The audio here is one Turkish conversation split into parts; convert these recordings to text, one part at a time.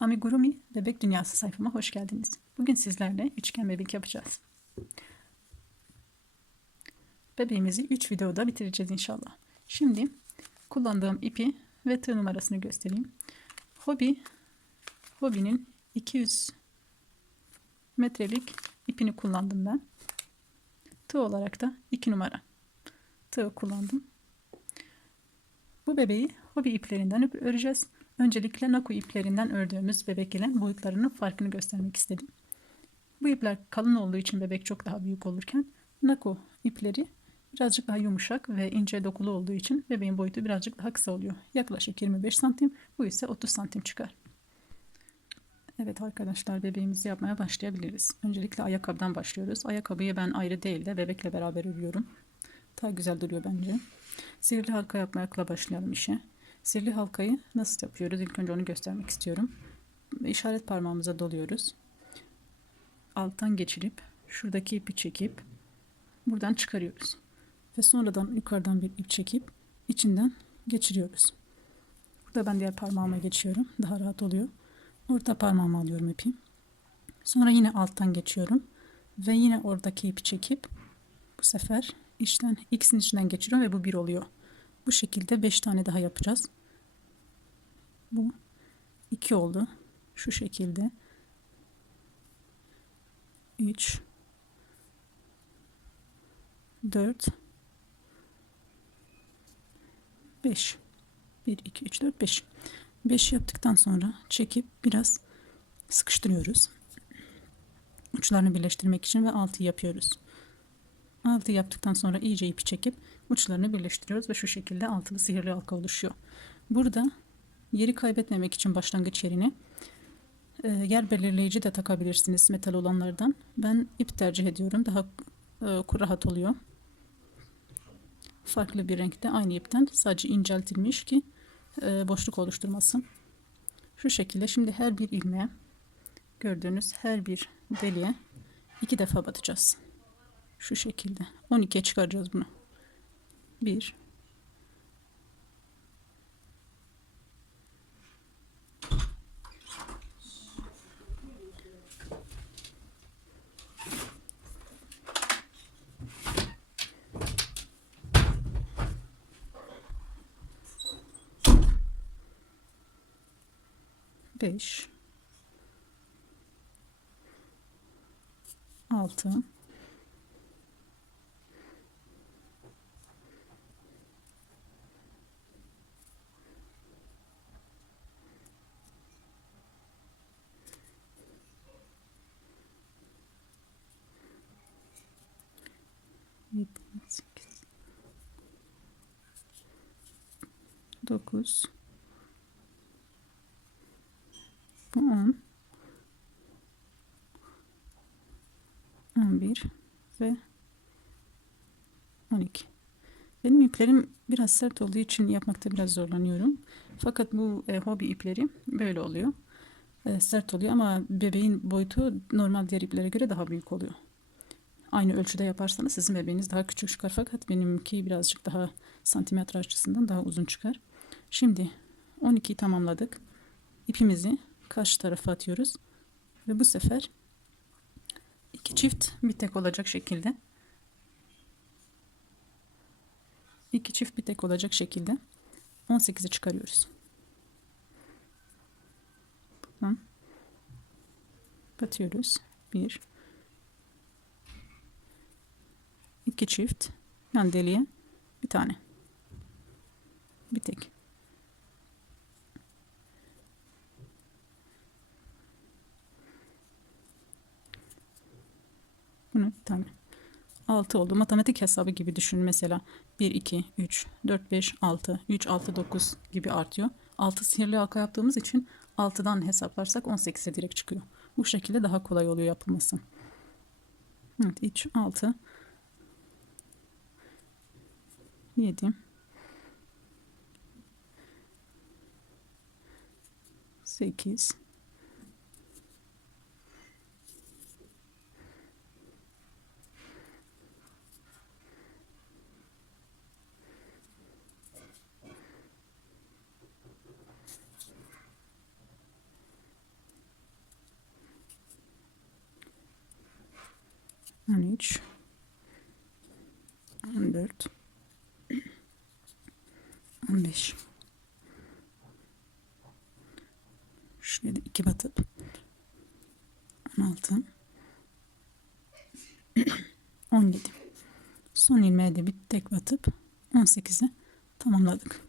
Amigurumi Bebek Dünyası sayfama hoş geldiniz. Bugün sizlerle üçgen bebek yapacağız. Bebeğimizi 3 videoda bitireceğiz inşallah. Şimdi kullandığım ipi ve tığ numarasını göstereyim. Hobby'nin 200 metrelik ipini kullandım ben. Tığ olarak da 2 numara tığ kullandım. Bu bebeği Hobby iplerinden öreceğiz. Öncelikle Naku iplerinden ördüğümüz bebeklerin boyutlarının farkını göstermek istedim. Bu ipler kalın olduğu için bebek çok daha büyük olurken Naku ipleri birazcık daha yumuşak ve ince dokulu olduğu için bebeğin boyutu birazcık daha kısa oluyor. Yaklaşık 25 santim, bu ise 30 santim çıkar. Evet arkadaşlar, bebeğimizi yapmaya başlayabiliriz. Öncelikle ayakkabıdan başlıyoruz. Ayakkabıyı ben ayrı değil de bebekle beraber örüyorum. Daha güzel duruyor bence. Sihirli halka yapmakla başlayalım işe. Sihirli halkayı nasıl yapıyoruz? İlk önce onu göstermek istiyorum. İşaret parmağımıza doluyoruz. Alttan geçirip şuradaki ipi çekip buradan çıkarıyoruz. Ve sonradan yukarıdan bir ip çekip içinden geçiriyoruz. Burada ben diğer parmağıma geçiyorum. Daha rahat oluyor. Orta parmağıma alıyorum ipi. Sonra yine alttan geçiyorum. Ve yine oradaki ipi çekip bu sefer ikisinin içinden geçiriyorum ve bu bir oluyor. Bu şekilde 5 tane daha yapacağız. Bu 2 oldu. Şu şekilde. 3 4 5 1 2 3 4 5 5 yaptıktan sonra çekip biraz sıkıştırıyoruz. Uçlarını birleştirmek için ve 6 yapıyoruz. 6 yaptıktan sonra iyice ipi çekip uçlarını birleştiriyoruz ve şu şekilde altılı sihirli halka oluşuyor. Burada yeri kaybetmemek için başlangıç yerine yer belirleyici de takabilirsiniz metal olanlardan. Ben ip tercih ediyorum. Daha rahat oluyor. Farklı bir renkte aynı ipten, sadece inceltilmiş ki boşluk oluşturmasın. Şu şekilde şimdi her bir ilmeğe, gördüğünüz her bir deliğe 2 defa batacağız. Şu şekilde 12'ye çıkaracağız bunu. 1 5 6 8 9 bu 10 11 ve 12. Benim iplerim biraz sert olduğu için yapmakta biraz zorlanıyorum. Fakat bu Hobby ipleri böyle oluyor. Sert oluyor ama bebeğin boyutu normal diğer iplere göre daha büyük oluyor. Aynı ölçüde yaparsanız sizin bebeğiniz daha küçük çıkar, fakat benimki birazcık daha santimetre açısından daha uzun çıkar. Şimdi 12'yi tamamladık. İpimizi karşı tarafa atıyoruz ve bu sefer 2 çift bir tek olacak şekilde 18'i çıkarıyoruz. Buradan batıyoruz. 1 2 çift yan deliğe bir tane, bir tek. Bunu bir tane. 6 oldu. Matematik hesabı gibi düşünün mesela. 1 2 3 4 5 6 3 6 9 gibi artıyor. 6 sihirli halka yaptığımız için 6'dan hesaplarsak 18'e direkt çıkıyor. Bu şekilde daha kolay oluyor yapılması. Evet, 3 6 7 8 9 13, 14, 15. Şuraya da 2 batıp 16, 17. Son ilmeğe de bir tek batıp 18'i tamamladık.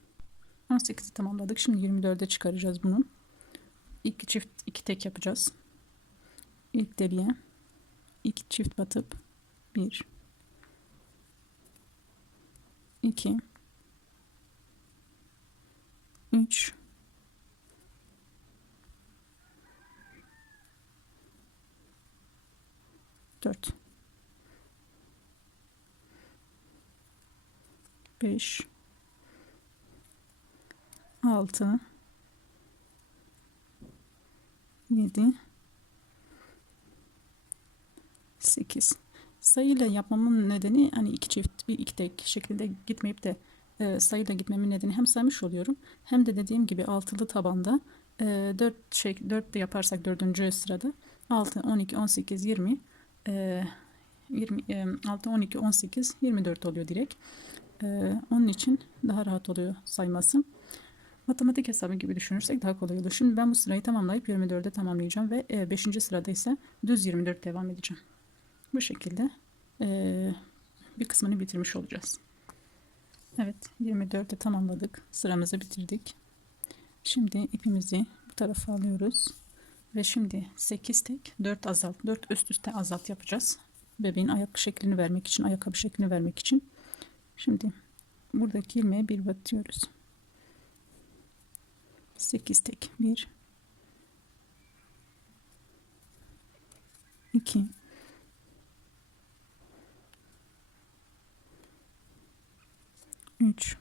18'i tamamladık. Şimdi 24'e çıkaracağız bunu. 2 çift 2 tek yapacağız. İlk deliğe 2 çift batıp 1, 2, 3, 4, 5, 6, 7, 8. Sayıyla yapmamın nedeni hani 2 çift bir 2 tek şeklinde gitmeyip de sayıyla gitmemin nedeni hem saymış oluyorum hem de dediğim gibi altılı tabanda 4 de yaparsak 4. sırada 6, 12, 18, 20 6, 12, 18, 24 oluyor direkt. Onun için daha rahat oluyor sayması. Matematik hesabı gibi düşünürsek daha kolay olur. Şimdi ben bu sırayı tamamlayıp 24'e tamamlayacağım ve 5. sırada ise düz 24 devam edeceğim. Bu şekilde bir kısmını bitirmiş olacağız. Evet, 24'e tamamladık. Sıramızı bitirdik. Şimdi ipimizi bu tarafa alıyoruz. Ve şimdi 8 tek 4 azalt, 4 üst üste azalt yapacağız. Bebeğin ayak şeklini vermek için, ayakkabı şeklini vermek için. Şimdi buradaki ilmeğe bir batıyoruz. 8 tek 1, 2, 3,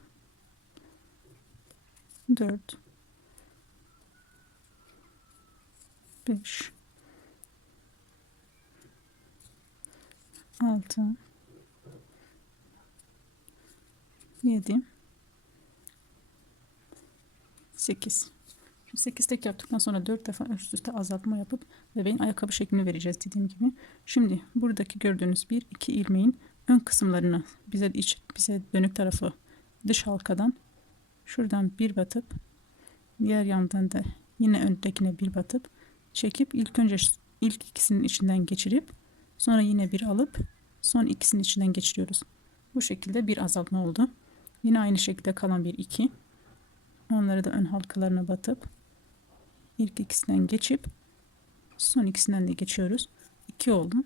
4, 5, 6, 7, 8. 8 tek yaptıktan sonra 4 defa üst üste azaltma yapıp bebeğin ayakkabı şeklini vereceğiz dediğim gibi. Şimdi buradaki gördüğünüz 1-2 ilmeğin ön kısımlarını bize dönük tarafı dış halkadan şuradan bir batıp diğer yandan da yine öndekine bir batıp çekip ilk ikisinin içinden geçirip sonra yine bir alıp son ikisinin içinden geçiriyoruz. Bu şekilde bir azaltma oldu. Yine aynı şekilde kalan bir 2. Onları da ön halkalarına batıp ilk ikisinden geçip son ikisinden de geçiyoruz. 2 oldu.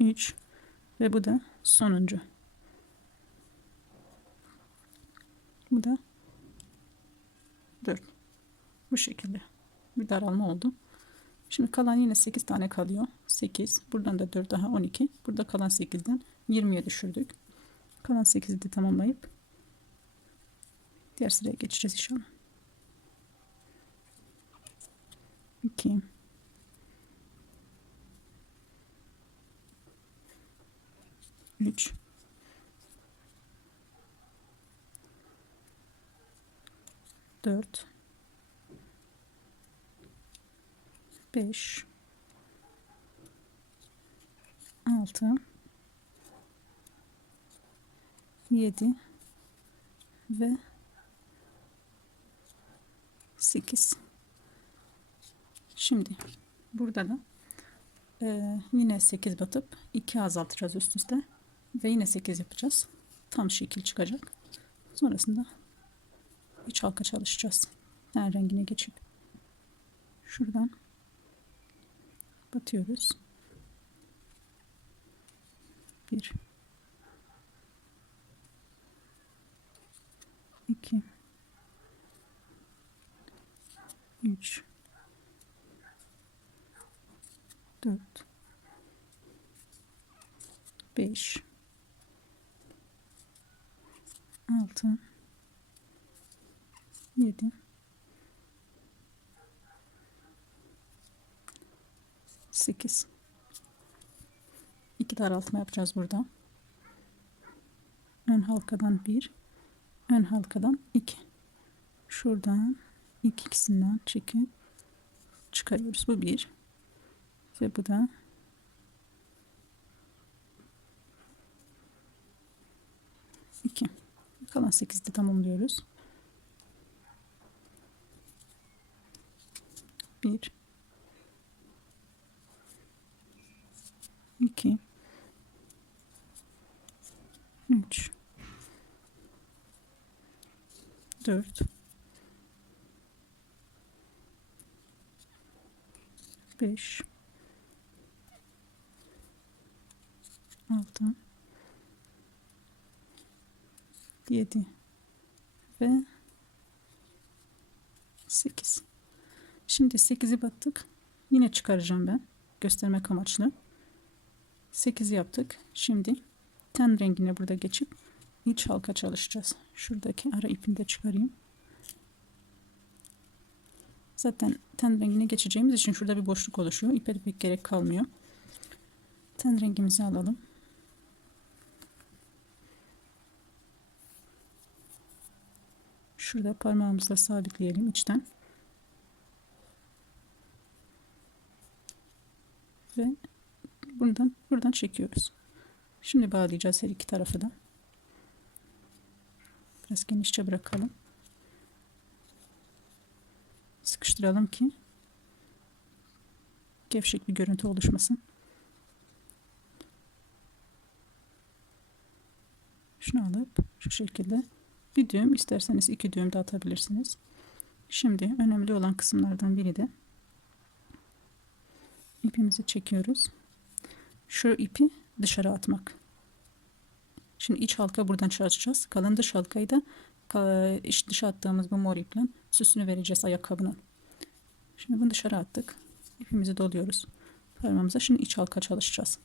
Üç ve bu da sonuncu. Bu da 4. Bu şekilde bir daralma oldu. Şimdi kalan yine 8 tane kalıyor. 8. Buradan da 4 daha 12. Burada kalan 8'den 20'ye düşürdük. Kalan 8'i de tamamlayıp diğer sıraya geçeceğiz inşallah. 2, 3, 4, 5, 6, 7 ve 8. Şimdi burada da yine 8 batıp 2 azaltacağız üst üste ve yine 8 yapacağız. Tam şekil çıkacak. Sonrasında 3 halka çalışacağız. Ten rengine geçip şuradan batıyoruz. 1, 2, 3, 4, 5, 6, 7, 8. 2 daraltma yapacağız burada. Ön halkadan 1, ön halkadan 2. Şuradan İlk ikisinden çekip çıkarıyoruz. Bu bir ve bu da iki. Kalan 8'de tamamlıyoruz. 1 2 3 4 5 6 7 ve 8. Şimdi 8'i battık. Yine çıkaracağım ben. Göstermek amaçlı. 8'i yaptık. Şimdi ten rengine burada geçip iç halka çalışacağız. Şuradaki ara ipini de çıkarayım. Zaten ten rengine geçeceğimiz için şurada bir boşluk oluşuyor. İpe de pek gerek kalmıyor. Ten rengimizi alalım. Şurada parmağımızla sabitleyelim içten. Ve buradan çekiyoruz. Şimdi bağlayacağız her iki tarafı da. Biraz genişçe bırakalım. Sıkıştıralım ki gevşek bir görüntü oluşmasın. Şunu alıp şu şekilde bir düğüm, isterseniz 2 düğüm de atabilirsiniz. Şimdi önemli olan kısımlardan biri de ipimizi çekiyoruz. Şu ipi dışarı atmak. Şimdi iç halka buradan çalışacağız. Kalan dış halkayı da dışa attığımız bu mor iple süsünü vereceğiz ayakkabının. Şimdi bunu dışarı attık. İpimizi doluyoruz parmağımıza. Şimdi iç halka çalışacağız.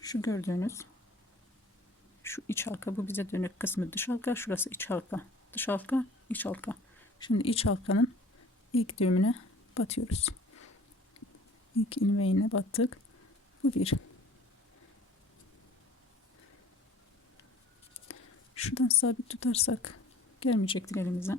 Şu gördüğünüz şu iç halka, bu bize dönük kısmı dış halka, şurası iç halka. Dış halka, iç halka. Şimdi iç halkanın ilk düğümüne batıyoruz. İlk ilmeğine battık. Bu bir. Şuradan sabit tutarsak gelmeyecektir elimize.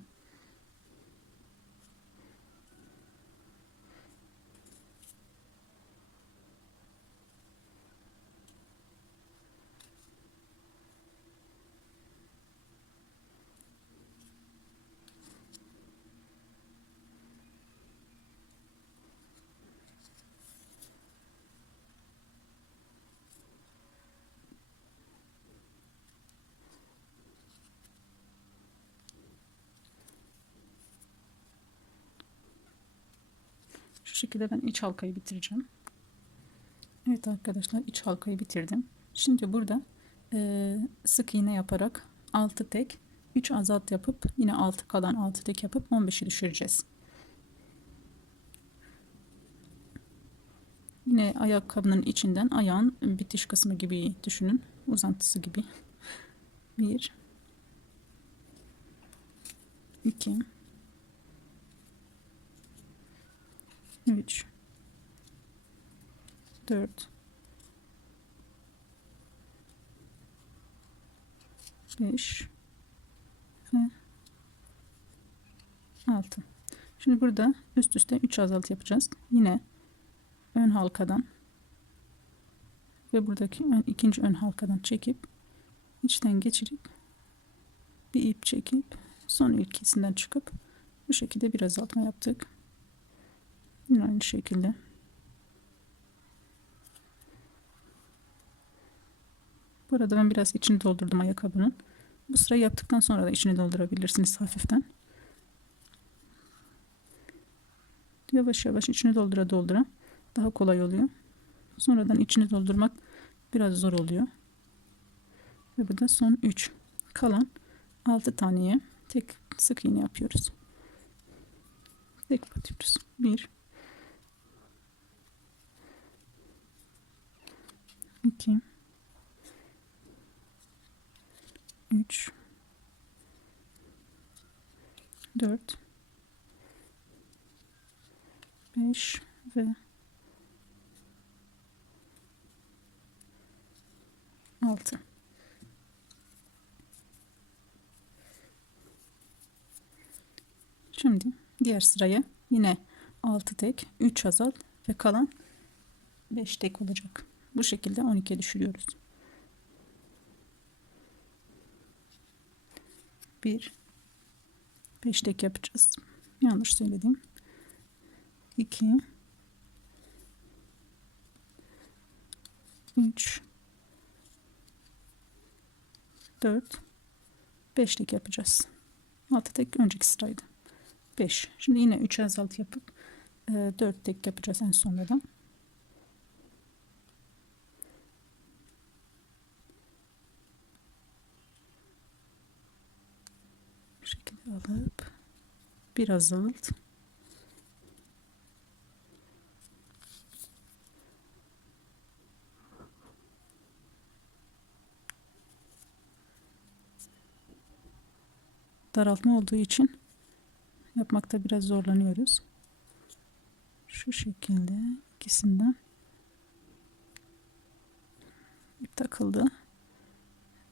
Şu şekilde ben iç halkayı bitireceğim. Evet arkadaşlar, iç halkayı bitirdim. Şimdi burada sık iğne yaparak 6 tek 3 azat yapıp yine 6 kalan 6 tek yapıp 15'i düşüreceğiz. Yine ayakkabının içinden ayağın bitiş kısmı gibi düşünün. Uzantısı gibi. 1 2 3 4 5 ve 6. Şimdi burada üst üste 3 azalt yapacağız. Yine ön halkadan ve buradaki ikinci ön halkadan çekip içten geçirip bir ip çekip son ikisinden çıkıp bu şekilde bir azaltma yaptık. Yine aynı şekilde. Bu arada ben biraz içini doldurdum ayakkabının. Bu sırayı yaptıktan sonra da içini doldurabilirsiniz hafiften. Yavaş yavaş içini doldura doldura daha kolay oluyor. Sonradan içini doldurmak biraz zor oluyor. Ve bu da son 3. Kalan 6 taneye tek sık iğne yapıyoruz. Tek batıyoruz. 1 2 3 4 5 ve 6. Şimdi Diğer sıraya yine 6 tek, 3 azalt ve kalan 5 tek olacak. Bu şekilde 12'ye düşürüyoruz. 1 5 tek yapacağız. Yanlış söyledim. 2 3 4 5 tek yapacağız. 6 tek önceki sıraydı. 5. Şimdi yine 3 azalt yapıp 4 tek yapacağız en sonradan. Bu şekilde alıp bir azalt. Daraltma olduğu için yapmakta biraz zorlanıyoruz. Şu şekilde ikisinden ip takıldı.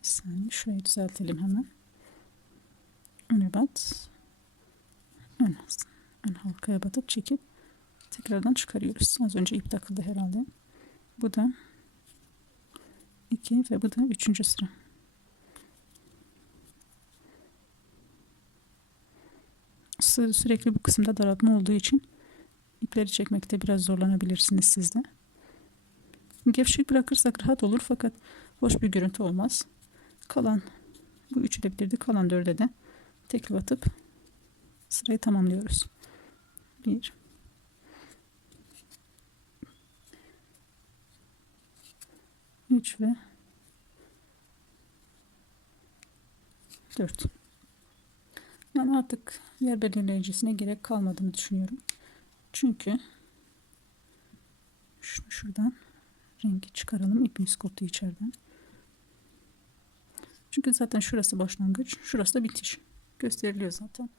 Bir saniye şurayı düzeltelim hemen. Öne bat. Ön halkaya batıp çekip tekrardan çıkarıyoruz. Az önce ip takıldı herhalde. Bu da 2 ve bu da 3. sıra. Sürekli bu kısımda daraltma olduğu için ipleri çekmekte biraz zorlanabilirsiniz siz de. Gevşek bırakırsak rahat olur fakat hoş bir görüntü olmaz. Kalan bu 3'ü de bitirdik. Kalan 4'e de tekli batıp sırayı tamamlıyoruz. 1 3 ve 4. Yani artık yer belirleyicisine gerek kalmadığını düşünüyorum. Çünkü şuradan rengi çıkaralım. İpimiz koptu içeriden. Çünkü zaten şurası başlangıç. Şurası da bitiş. Gösteriliyor zaten.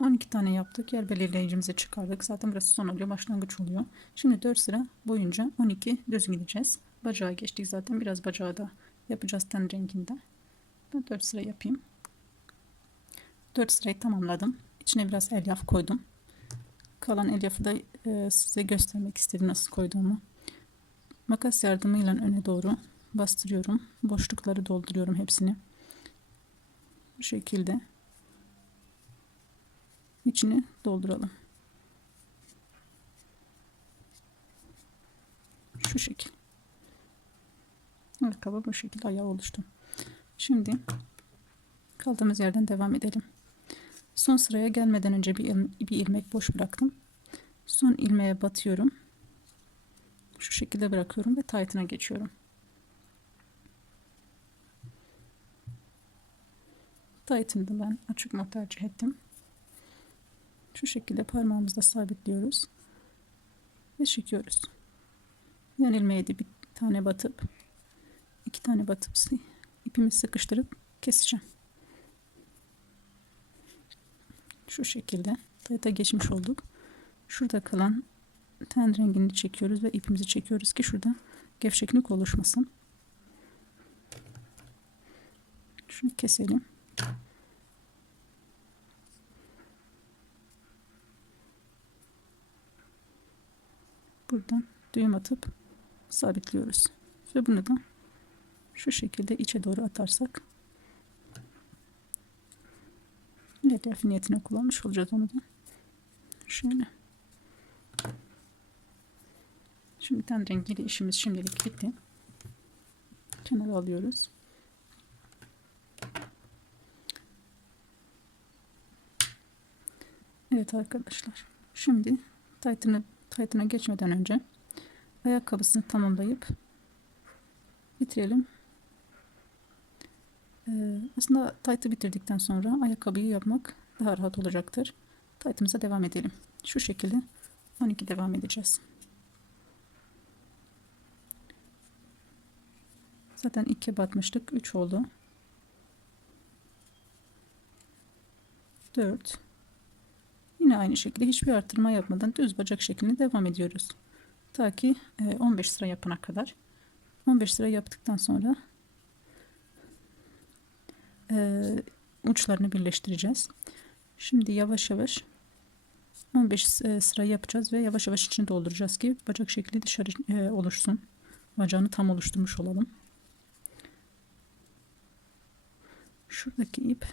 12 tane yaptık. Yer belirleyicimizi çıkardık. Zaten burası son oluyor. Başlangıç oluyor. Şimdi 4 sıra boyunca 12 düz gideceğiz. Bacağı geçtik zaten. Biraz bacağı da yapacağız ten renginde. Ben 4 sıra yapayım. 4 sırayı tamamladım. İçine biraz elyaf koydum. Kalan elyafı da size göstermek istedim nasıl koyduğumu. Makas yardımıyla öne doğru bastırıyorum. Boşlukları dolduruyorum hepsini. Bu şekilde içini dolduralım. Şu şekil. Ayakkabı bu şekilde ayağı oluştu. Şimdi kaldığımız yerden devam edelim. Son sıraya gelmeden önce bir ilmek boş bıraktım. Son ilmeğe batıyorum. Şu şekilde bırakıyorum ve taytına geçiyorum. Taytını da ben açık mor tercih ettim. Şu şekilde parmağımızla sabitliyoruz ve çekiyoruz. Yan ilmeğe de bir tane batıp 2 tane batıp ipimi sıkıştırıp keseceğim. Şu şekilde tayta geçmiş olduk. Şurada kalan ten rengini çekiyoruz ve ipimizi çekiyoruz ki şurada gevşeklik oluşmasın. Şunu keselim. Buradan düğüm atıp sabitliyoruz. Ve bunu da şu şekilde içe doğru atarsak elyaf niyetine kullanmış olacağız onu da. Şöyle. Şimdi ten rengiyle işimiz şimdilik bitti. Kenara alıyoruz. Evet arkadaşlar. Şimdi taytına geçmeden önce ayakkabısını tamamlayıp bitirelim. Aslında taytı bitirdikten sonra ayakkabıyı yapmak daha rahat olacaktır. Taytımıza devam edelim. Şu şekilde 12 devam edeceğiz. Zaten 2 batmıştık. 3 oldu. 4. Yine aynı şekilde hiçbir artırma yapmadan düz bacak şeklinde devam ediyoruz. Ta ki 15 sıra yapana kadar. 15 sıra yaptıktan sonra uçlarını birleştireceğiz. Şimdi yavaş yavaş 15 sıra yapacağız ve yavaş yavaş içini dolduracağız ki bacak şekli dışarı oluşsun. Bacağını tam oluşturmuş olalım. Şuradaki ip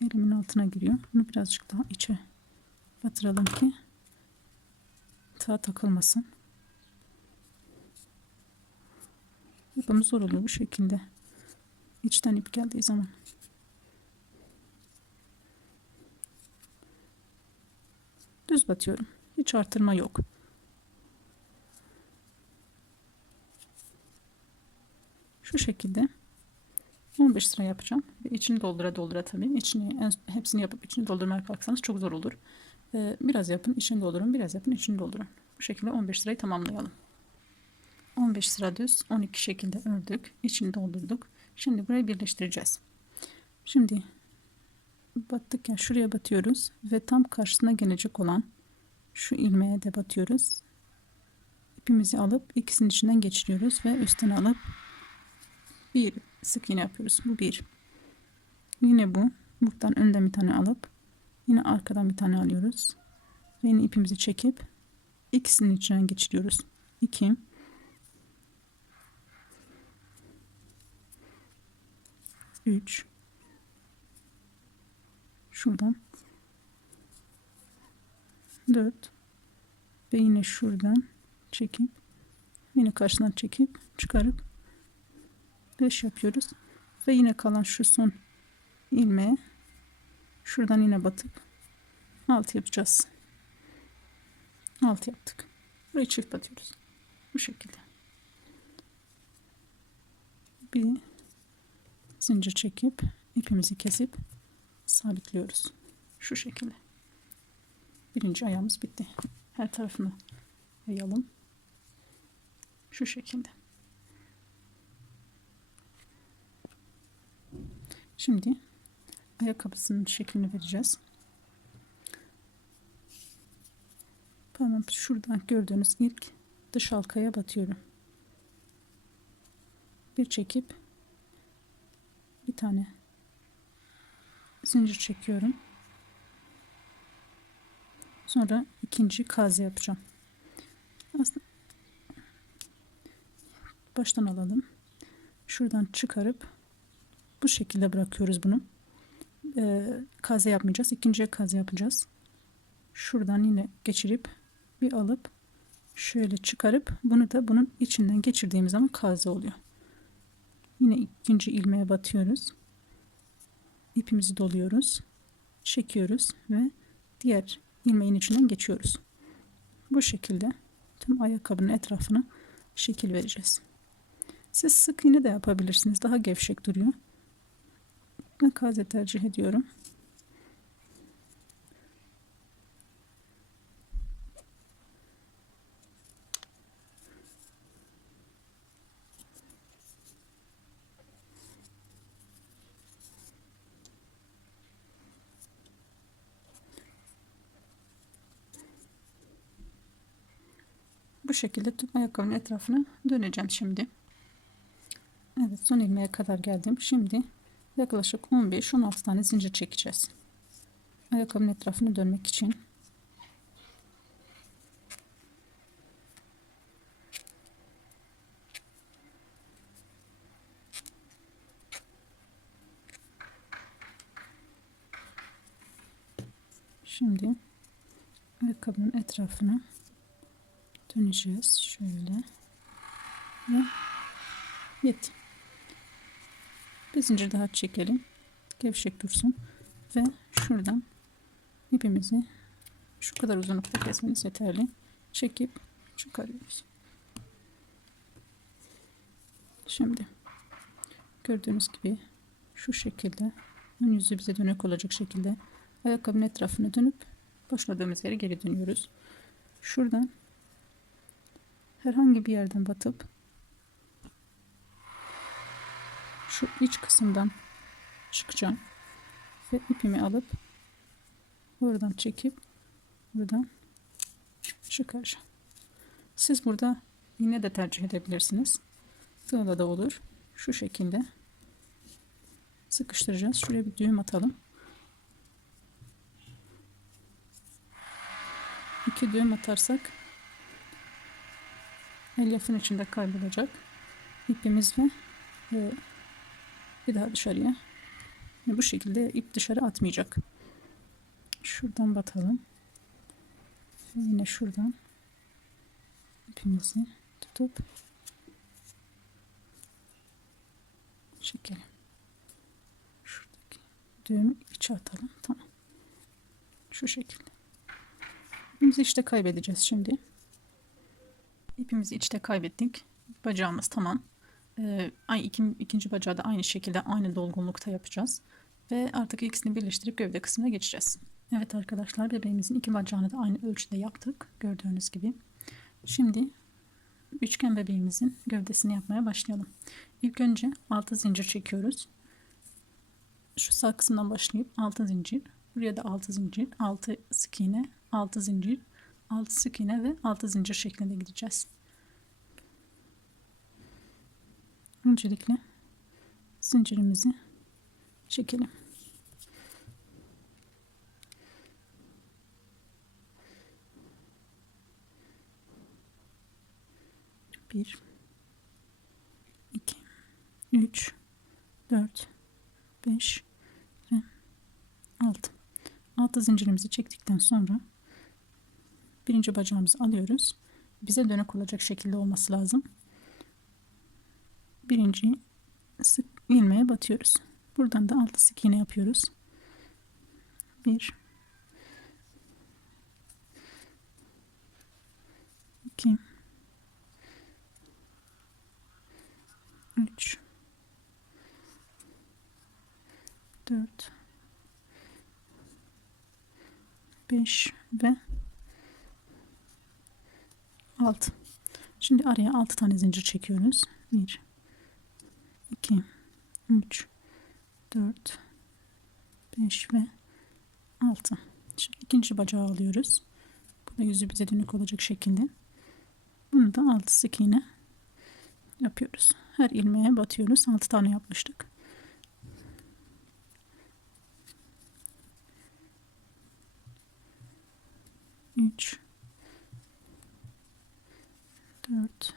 elimin altına giriyor. Bunu birazcık daha içe batıralım ki tığa takılmasın. Yapımı zor oluyor bu şekilde. İçten ip geldiği zaman. Düz batıyorum. Hiç artırma yok. Şu şekilde 15 sıra yapacağım ve içini doldura doldura, tabii hepsini yapıp içini doldurmaya kalksanız çok zor olur. Biraz yapın, içini doldurun, biraz yapın, içini doldurun. Bu şekilde 15 sırayı tamamlayalım. 15 sıra düz, 12 şekilde ördük, içini doldurduk. Şimdi burayı birleştireceğiz. Şimdi battık ya, şuraya batıyoruz ve tam karşısına gelecek olan şu ilmeğe de batıyoruz. İpimizi alıp ikisinin içinden geçiriyoruz ve üstten alıp bir sık iğne yapıyoruz. Bu bir. Yine bu. Buradan önden bir tane alıp yine arkadan bir tane alıyoruz. Ve yine ipimizi çekip ikisinin içinden geçiriyoruz. 2. 3. Şuradan 4 ve yine şuradan çekip yine karşıdan çekip çıkarıp 5 yapıyoruz ve yine kalan şu son ilmeğe şuradan yine batıp 6 yapacağız. 6 yaptık. Burayı çift batıyoruz. Bu şekilde. Bir zincir çekip ipimizi kesip sabitliyoruz. Şu şekilde. Birinci ayağımız bitti. Her tarafını yayalım. Şu şekilde. Şimdi ayakkabısının şeklini vereceğiz. Parmağım şuradan gördüğünüz ilk dış halkaya batıyorum. Bir çekip bir tane zincir çekiyorum. Sonra ikinci kaze yapacağım. Aslında baştan alalım. Şuradan çıkarıp bu şekilde bırakıyoruz bunu. Kaze yapmayacağız. İkinciye kaze yapacağız. Şuradan yine geçirip bir alıp şöyle çıkarıp bunu da bunun içinden geçirdiğimiz zaman kaze oluyor. Yine ikinci ilmeğe batıyoruz. İpimizi doluyoruz. Çekiyoruz ve diğer ilmeğin içinden geçiyoruz. Bu şekilde tüm ayakkabının etrafına şekil vereceğiz. Siz sık iğne de yapabilirsiniz. Daha gevşek duruyor. Ben kaze tercih ediyorum. Bu şekilde tüm ayakkabının etrafına döneceğim şimdi. Evet, son ilmeğe kadar geldim. Şimdi yaklaşık 15-16 tane zincir çekeceğiz. Ayakkabının etrafını dönmek için. Şimdi ayakkabının etrafını döneceğiz. Şöyle. Ve yetti. Bir zincir daha çekelim. Gevşek dursun. Ve şuradan ipimizi şu kadar uzunlukta kesmeniz yeterli. Çekip çıkarıyoruz. Şimdi gördüğünüz gibi şu şekilde ön yüzü bize dönük olacak şekilde ayakkabının etrafını dönüp başladığımız yere geri dönüyoruz. Şuradan herhangi bir yerden batıp şu iç kısımdan çıkacağım ve ipimi alıp buradan çekip buradan çıkaracağım. Siz burada iğne de tercih edebilirsiniz. Tığla da olur. Şu şekilde sıkıştıracağız. Şuraya bir düğüm atalım. 2 düğüm atarsak elyafın içinde kaybolacak ipimiz ve bir daha dışarıya. Bu şekilde ip dışarı atmayacak. Şuradan batalım. Yine şuradan ipimizi tutup çekelim. Şuradaki düğümü içe atalım. Tamam. Şu şekilde. İpimizi içte kaybedeceğiz şimdi. İpimizi içte kaybettik. Bacağımız tamam. İkinci bacağı da aynı şekilde aynı dolgunlukta yapacağız. Ve artık ikisini birleştirip gövde kısmına geçeceğiz. Evet arkadaşlar, bebeğimizin iki bacağını da aynı ölçüde yaptık. Gördüğünüz gibi. Şimdi üçgen bebeğimizin gövdesini yapmaya başlayalım. İlk önce 6 zincir çekiyoruz. Şu sağ kısımdan başlayıp 6 zincir. Buraya da 6 zincir, 6 sık iğne, 6 zincir, 6 sık iğne ve 6 zincir şeklinde gideceğiz. Öncelikle zincirimizi çekelim. Bir, 2, 3, 4, 5 ve 6. 6 zincirimizi çektikten sonra birinci bacağımızı alıyoruz. Bize dönük olacak şekilde olması lazım. Birinci sık ilmeğe batıyoruz. Buradan da 6 sık iğne yapıyoruz. 1, 2, 3, 4, 5 ve 6. Şimdi araya 6 tane zincir çekiyoruz. 1, 2, 3, 4, 5 ve 6. Şimdi ikinci bacağı alıyoruz. Bu da yüzü bize dönük olacak şekilde. Bunu da 6 sık iğne yapıyoruz. Her ilmeğe batıyoruz. 6 tane yapmıştık. Üç, 4,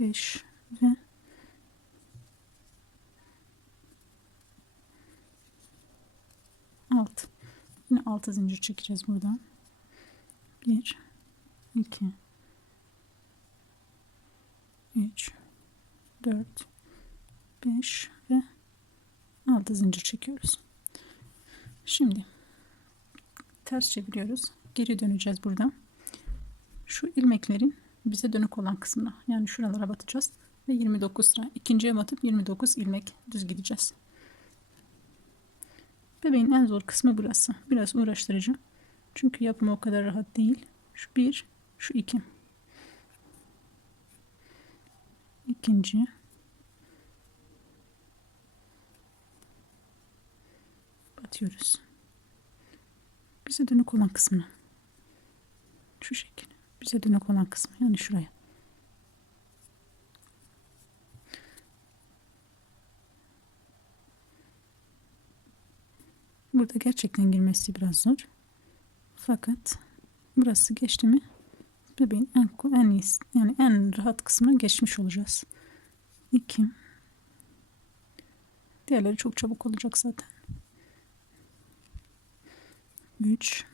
5 ve 6. Yine 6 zincir çekeceğiz buradan. 1, 2, 3, 4, 5 ve 6 zincir çekiyoruz. Şimdi ters çeviriyoruz. Geri döneceğiz buradan. Şu ilmeklerin bize dönük olan kısmına, yani şuralara batacağız ve 29 sıra ikinciye batıp 29 ilmek düz gideceğiz. Bebeğin en zor kısmı burası. Biraz uğraştırıcı. Çünkü yapımı o kadar rahat değil. Şu 1, şu 2. İkinci. Batıyoruz. Bize dönük olan kısmı. Şu şekilde. Bize dönük olan kısmı. Yani şuraya. Burada gerçekten girmesi biraz zor. Fakat burası geçti mi bebeğin en iyisi, yani en rahat kısmına geçmiş olacağız. 2. Diğerleri çok çabuk olacak zaten. 3.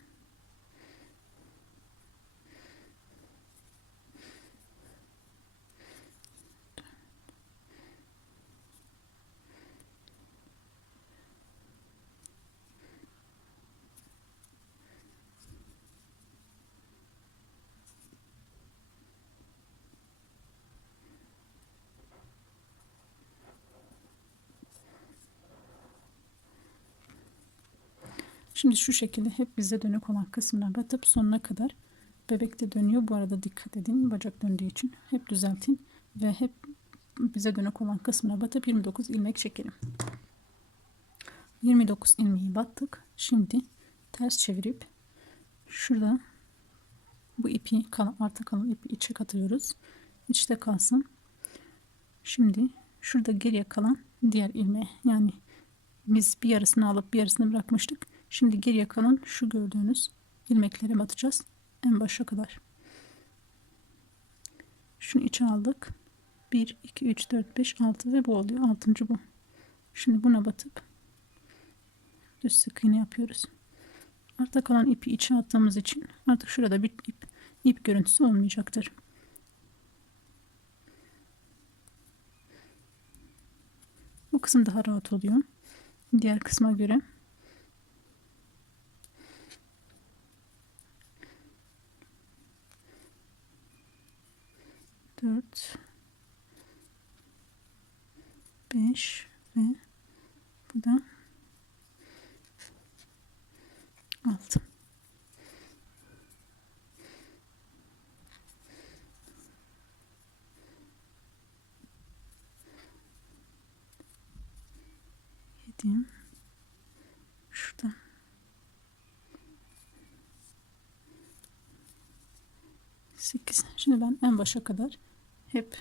'Şimdi şu şekilde hep bize dönük olan kısmına batıp sonuna kadar bebek de dönüyor. Bu arada dikkat edin, bacak döndüğü için hep düzeltin ve hep bize dönük olan kısmına batıp 29 ilmek çekelim. 29 ilmeği battık. Şimdi ters çevirip şurada bu ipi, arta kalan ipi içe katıyoruz. İçte kalsın. Şimdi şurada geriye kalan diğer ilmeği, yani biz bir yarısını alıp bir yarısını bırakmıştık. Şimdi geriye kalan şu gördüğünüz ilmekleri batacağız en başa kadar. Şunu içe aldık. 1 2 3 4 5 6 ve bu oluyor. 6. bu. Şimdi buna batıp düz sık iğne yapıyoruz. Arta kalan ipi içe attığımız için artık şurada bir ip görüntüsü olmayacaktır. Bu kısım daha rahat oluyor diğer kısma göre. Dört, 5 ve bu da 6. Yediğim şurada. Sekiz. Şimdi ben en başa kadar hep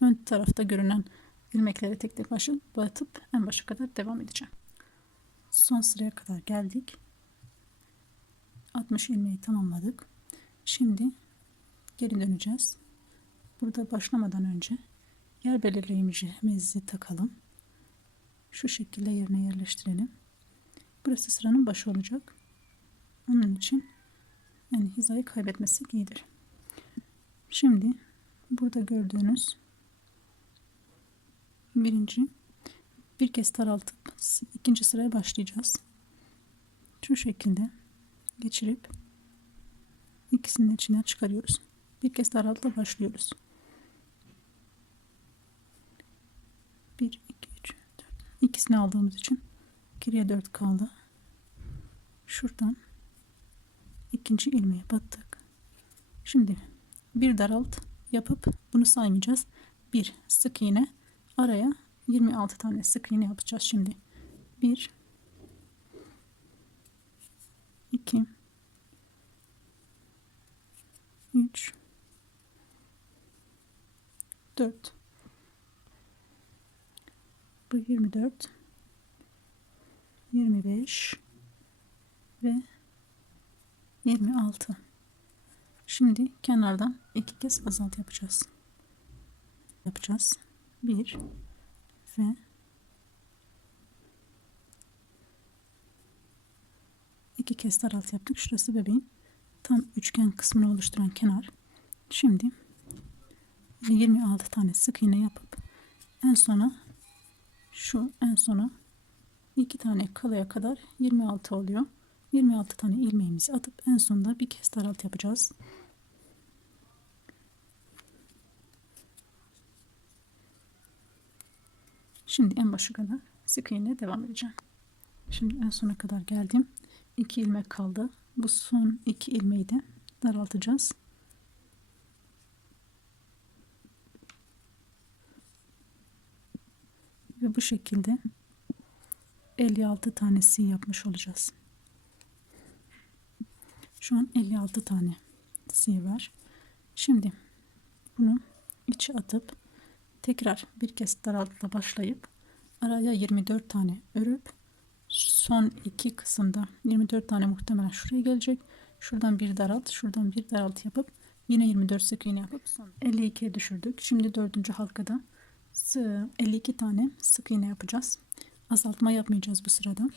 ön tarafta görünen ilmekleri tek tek batıp en başa kadar devam edeceğim. Son sıraya kadar geldik. 60 ilmeği tamamladık. Şimdi geri döneceğiz. Burada başlamadan önce yer belirleyicimizi takalım. Şu şekilde yerine yerleştirelim. Burası sıranın başı olacak. Onun için yani hizayı kaybetmesek iyidir. Şimdi burada gördüğünüz bir kez daraltıp ikinci sıraya başlayacağız. Şu şekilde geçirip ikisinin içine çıkarıyoruz. Bir kez daraltıp başlıyoruz. 1 2 3 4. İkisini aldığımız için geriye 4 kaldı. Şuradan ikinci ilmeğe battık. Şimdi bir daralt yapıp bunu saymayacağız. Bir sık iğne araya 26 tane sık iğne yapacağız şimdi. 1 2 3 4. Bu 24 25 ve 26. Şimdi kenardan iki kez azalt yapacağız. 1 ve 2 kez daralt yaptık. Şurası bebeğin tam üçgen kısmını oluşturan kenar. Şimdi 26 tane sık iğne yapıp en sona 2 tane kalaya kadar 26 oluyor. 26 tane ilmeğimizi atıp en sonunda bir kez daralt yapacağız. Şimdi en başa kadar sık iğne devam edeceğim. Şimdi en sona kadar geldim. 2 ilmek kaldı. Bu son 2 ilmeği de daraltacağız. Ve bu şekilde 56 tanesi yapmış olacağız. Şu an 56 tanesi var. Şimdi bunu içe atıp tekrar bir kez daraltla başlayıp araya 24 tane örüp son iki kısımda 24 tane muhtemelen şuraya gelecek. Şuradan bir daralt, şuradan bir daralt yapıp yine 24 sık iğne yapıp 52'ye düşürdük. Şimdi 4. halkada 52 tane sık iğne yapacağız. Azaltma yapmayacağız bu sırada.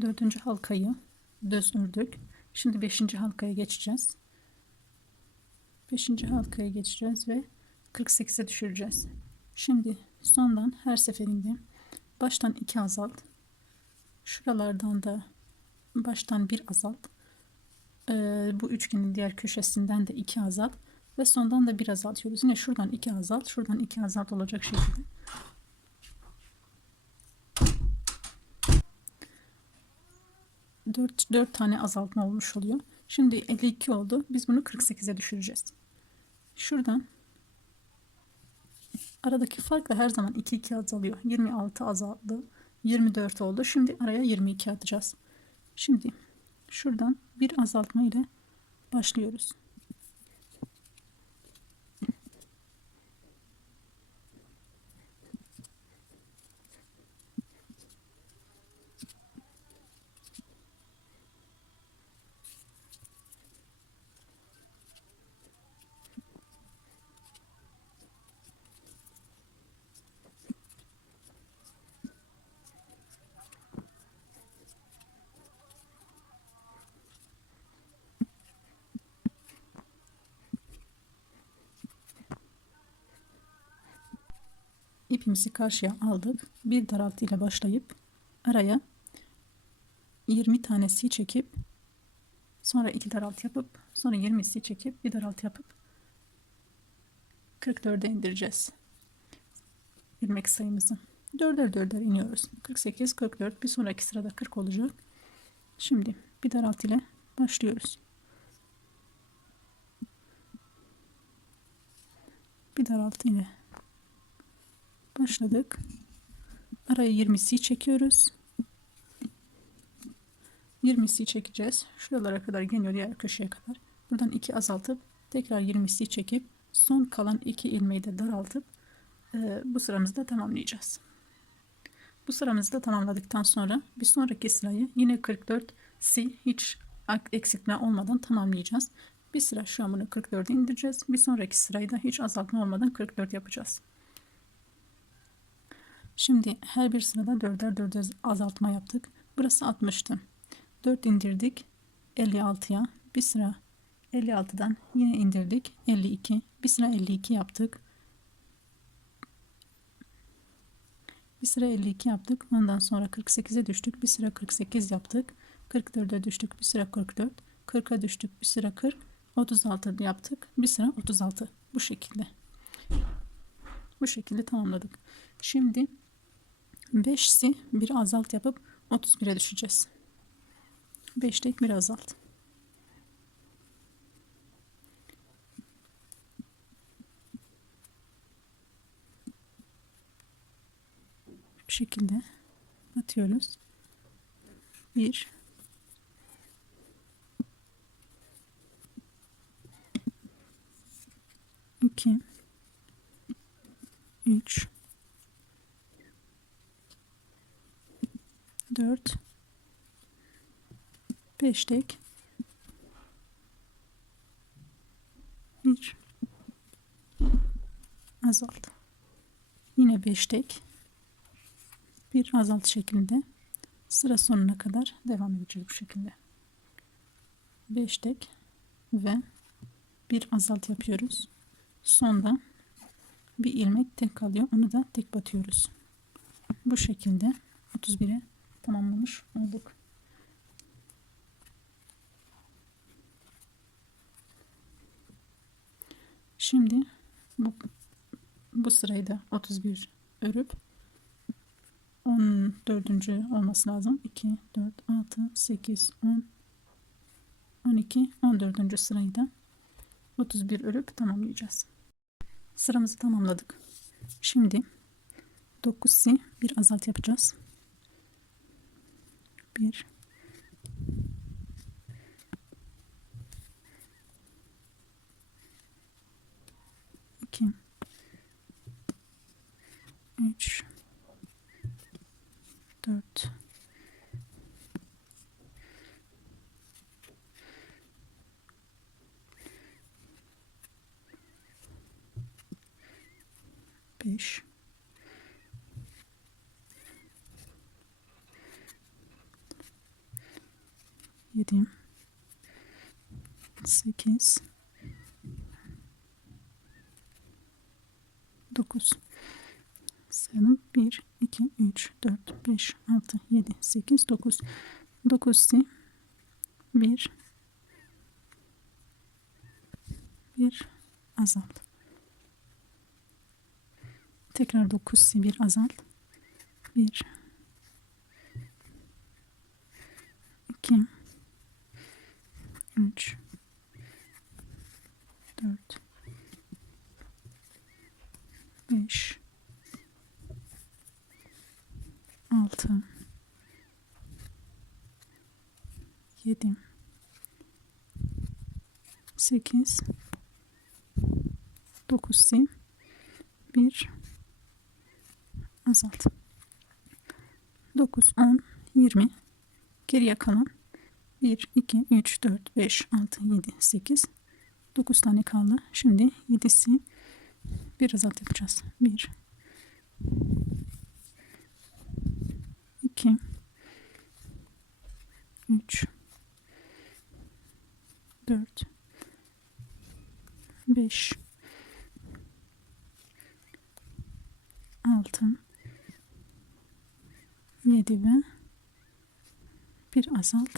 Dördüncü halkayı düz ördük. Şimdi 5. halkaya geçeceğiz. 5. halkaya geçeceğiz ve 48'e düşüreceğiz. Şimdi sondan her seferinde baştan 2 azalt. Şuralardan da baştan 1 azalt. Bu üçgenin diğer köşesinden de 2 azalt. Ve sondan da 1 azaltıyoruz. Yine şuradan 2 azalt. Şuradan 2 azalt olacak şekilde. 4 tane azaltma olmuş oluyor. Şimdi 52 oldu. Biz bunu 48'e düşüreceğiz. Şuradan Aradaki fark da her zaman 2 azalıyor. 26 azaldı. 24 oldu. Şimdi araya 22 atacağız. Şimdi şuradan bir azaltma ile başlıyoruz. İpimizi karşıya aldık. Bir daraltı ile başlayıp araya 20 tanesi çekip sonra 2 daraltı yapıp sonra 20'si çekip bir daraltı yapıp 44'e indireceğiz. İlmek sayımızı. 4'er 4'er iniyoruz. 48, 44. Bir sonraki sırada 40 olacak. Şimdi bir daraltı ile başlıyoruz. Bir daraltı ile başladık. Araya 20'si çekiyoruz. 20'si çekeceğiz. Şuralara kadar geliyor, diğer köşeye kadar. Buradan 2 azaltıp tekrar 20'si çekip son kalan 2 ilmeği de daraltıp bu sıramızı da tamamlayacağız. Bu sıramızı da tamamladıktan sonra bir sonraki sırayı yine 44'si hiç eksiltme olmadan tamamlayacağız. Bir sıra şu an bunu 44'e indireceğiz. Bir sonraki sırayı da hiç azaltma olmadan 44 yapacağız. Şimdi her bir sırada 4'er 4'er azaltma yaptık. Burası 60'tı. 4 indirdik 56'ya. Bir sıra 56'dan yine indirdik 52. Bir sıra 52 yaptık. Bir sıra 52 yaptık. Ondan sonra 48'e düştük. Bir sıra 48 yaptık. 44'e düştük. Bir sıra 44. 40'a düştük. Bir sıra 40. 36 yaptık. Bir sıra 36. Bu şekilde. Bu şekilde tamamladık. Şimdi 5'si bir azalt yapıp 31'e düşeceğiz. 5'lik bir azalt. Bu şekilde atıyoruz. 1 2 3 4 5 tek bir azalt. Yine 5 tek bir azalt şeklinde sıra sonuna kadar devam edeceğiz bu şekilde. 5 tek ve bir azalt yapıyoruz. Sonda bir ilmek tek kalıyor. Onu da tek batıyoruz. Bu şekilde 31'e tamamlamış olduk. Şimdi bu sırayı da 31 örüp 14. olması lazım. 2, 4, 6, 8, 10, 12, 14. sırayı da 31 örüp tamamlayacağız. Sıramızı tamamladık. Şimdi 9'si bir azalt yapacağız. 1 2 3 4 5 7 8 9 sayalım. 1 2 3 4 5 6 7 8 9 9'si bir azalt. Tekrar 9'si bir azalt. 1 2 3 4 5 7, 8, 9 sil, 1 azalt. 9, 10, 20, geriye kalan 1, 2, 3, 4, 5, 6, 7, 8, 9 tane kaldı. Şimdi 7'si bir azalt yapacağız. 1, 2, 3, 4, 5, 6, 7 ve bir azalt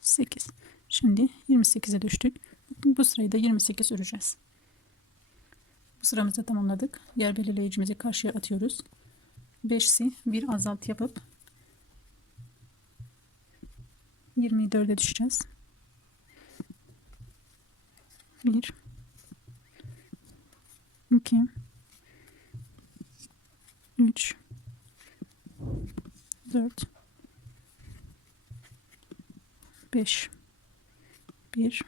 8. Şimdi 28'e düştük. Bu sırayı da 28 öreceğiz. Bu sıramızı tamamladık. Yer belirleyicimizi karşıya atıyoruz. 5'si bir azalt yapıp 24'e düşeceğiz. 1, 2, 3, 4, 5, 1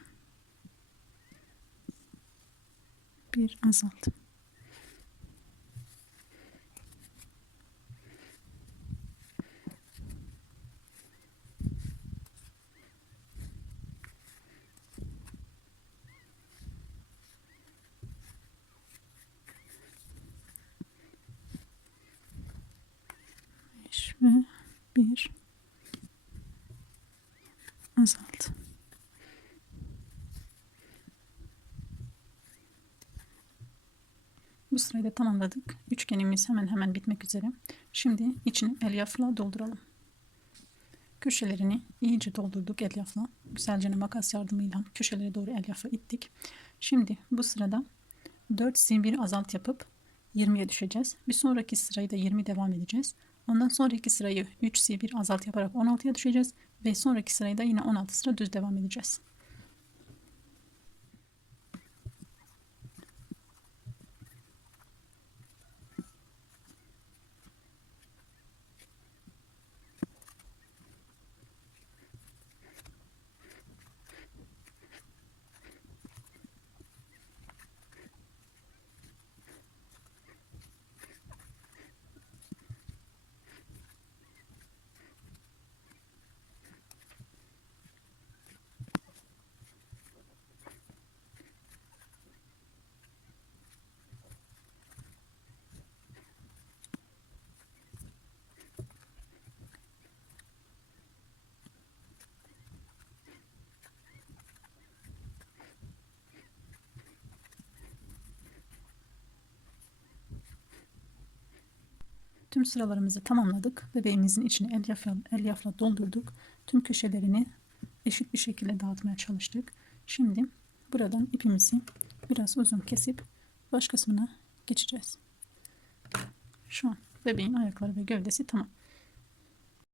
azalt. Ve 1 azalt. Bu sırayı da tamamladık. Üçgenimiz hemen hemen bitmek üzere. Şimdi içini elyafla dolduralım. Köşelerini iyice doldurduk elyafla. Güzelce makas yardımıyla köşelere doğru elyafla ittik. Şimdi bu sırada 4 zincir azalt yapıp 20'ye düşeceğiz. Bir sonraki sırayı da 20 devam edeceğiz. Ondan sonraki sırayı 3 zincir azalt yaparak 16'ya düşeceğiz. Ve sonraki sırayı da yine 16 sıra düz devam edeceğiz. Tüm sıralarımızı tamamladık. Bebeğimizin içini elyafla doldurduk. Tüm köşelerini eşit bir şekilde dağıtmaya çalıştık. Şimdi buradan ipimizi biraz uzun kesip baş kısmına geçeceğiz. Şu an bebeğin ayakları ve gövdesi tamam.